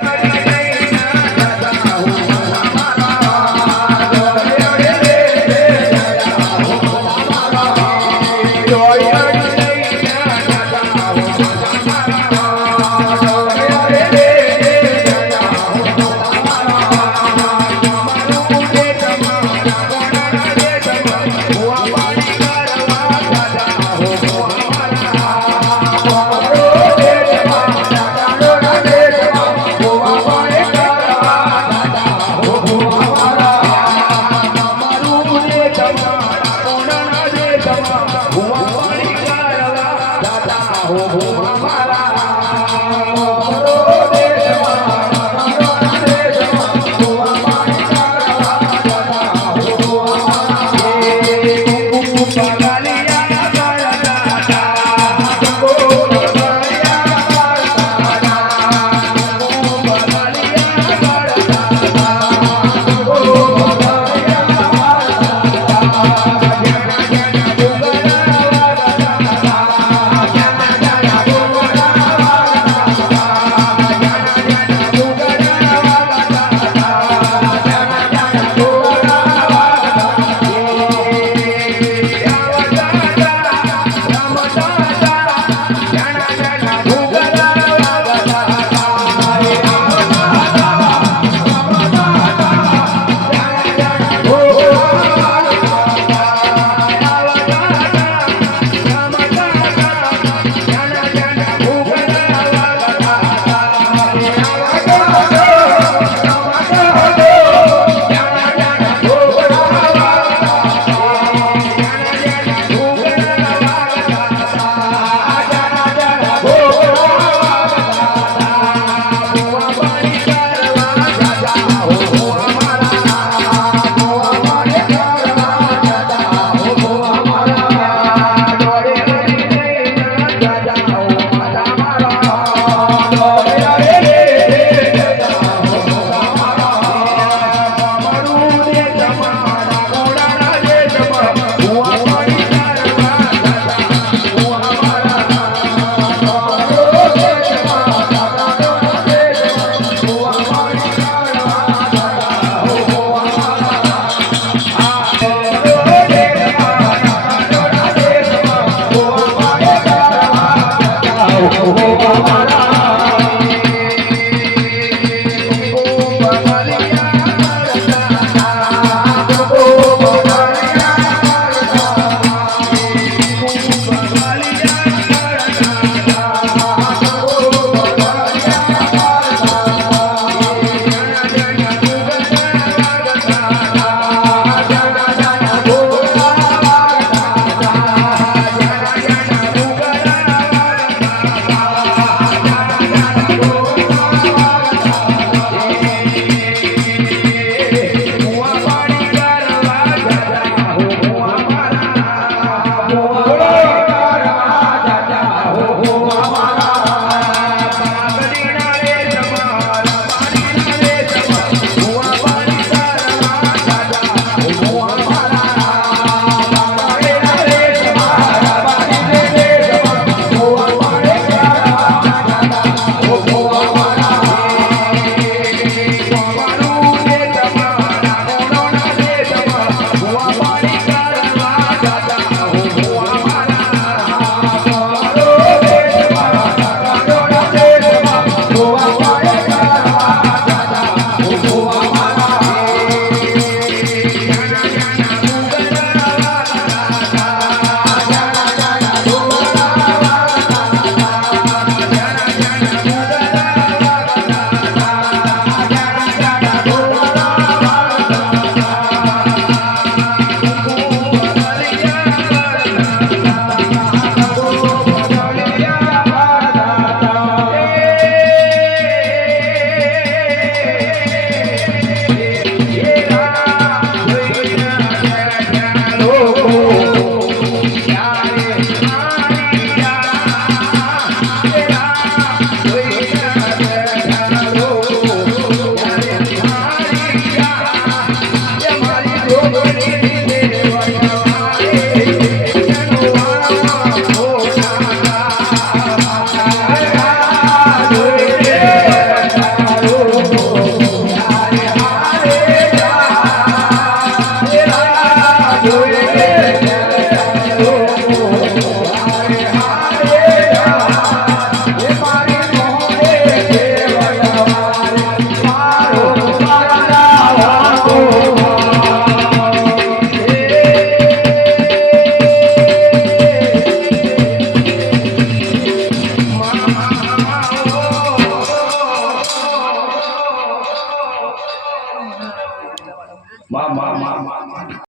Yeah.